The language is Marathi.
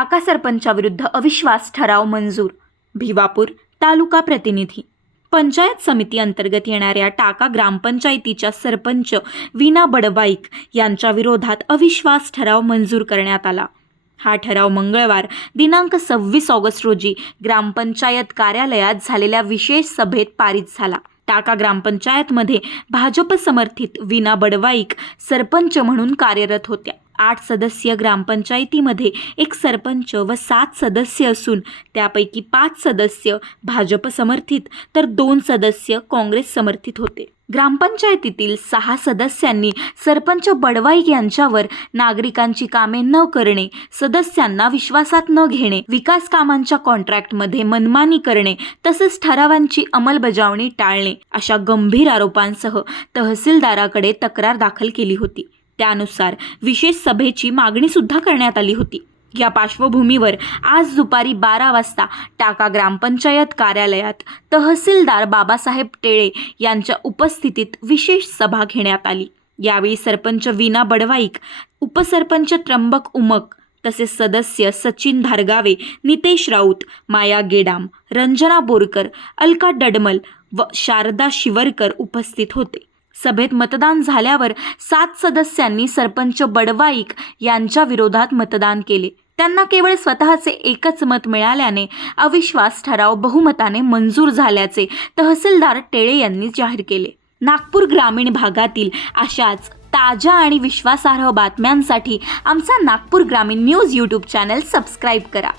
टाका सरपंचाविरुद्ध अविश्वास ठराव मंजूर. भिवापूर तालुका प्रतिनिधी. पंचायत समिती अंतर्गत येणाऱ्या टाका ग्रामपंचायतीच्या सरपंच विना बडवाईक यांच्या विरोधात अविश्वास ठराव मंजूर करण्यात आला. हा ठराव मंगळवार दिनांक सव्वीस ऑगस्ट रोजी ग्रामपंचायत कार्यालयात झालेल्या विशेष सभेत पारित झाला. टाका ग्रामपंचायतमध्ये भाजप समर्थित विना बडवाईक सरपंच म्हणून कार्यरत होत्या. आठ सदस्य ग्रामपंचायतीमध्ये एक सरपंच व सात सदस्य असून त्यापैकी पाच सदस्य भाजप समर्थित तर दोन सदस्य काँग्रेस समर्थित होते. ग्रामपंचायतीतील सहा सदस्यांनी सरपंच बडवाईक यांच्यावर नागरिकांची कामे न करणे सदस्यांना विश्वासात न घेणे विकास कामांच्या कॉन्ट्रॅक्टमध्ये मनमानी करणे तसेच ठरावांची अंमलबजावणी टाळणे अशा गंभीर आरोपांसह तहसीलदाराकडे तक्रार दाखल केली होती. त्यानुसार विशेष सभेची मागणीसुद्धा करण्यात आली होती. या पार्श्वभूमीवर आज दुपारी बारा वाजता टाका ग्रामपंचायत कार्यालयात तहसीलदार बाबासाहेब टेळे यांच्या उपस्थितीत विशेष सभा घेण्यात आली. यावेळी सरपंच वीना बडवाईक उपसरपंच त्र्यंबक उमक तसेच सदस्य सचिन धारगावे नितेश राऊत माया गेडाम रंजना बोरकर अलका डडमल व शारदा शिवरकर उपस्थित होते. सभेत मतदान झाल्यावर सात सदस्यांनी सरपंच बडवाईक यांच्या विरोधात मतदान केले. त्यांना केवळ स्वतःचे एकच मत मिळाल्याने अविश्वास ठराव बहुमताने मंजूर झाल्याचे तहसीलदार टेळे यांनी जाहीर केले. नागपूर ग्रामीण भागातील अशाच ताज्या आणि विश्वासार्ह बातम्यांसाठी आमचा नागपूर ग्रामीण न्यूज यूट्यूब चॅनल सबस्क्राईब करा.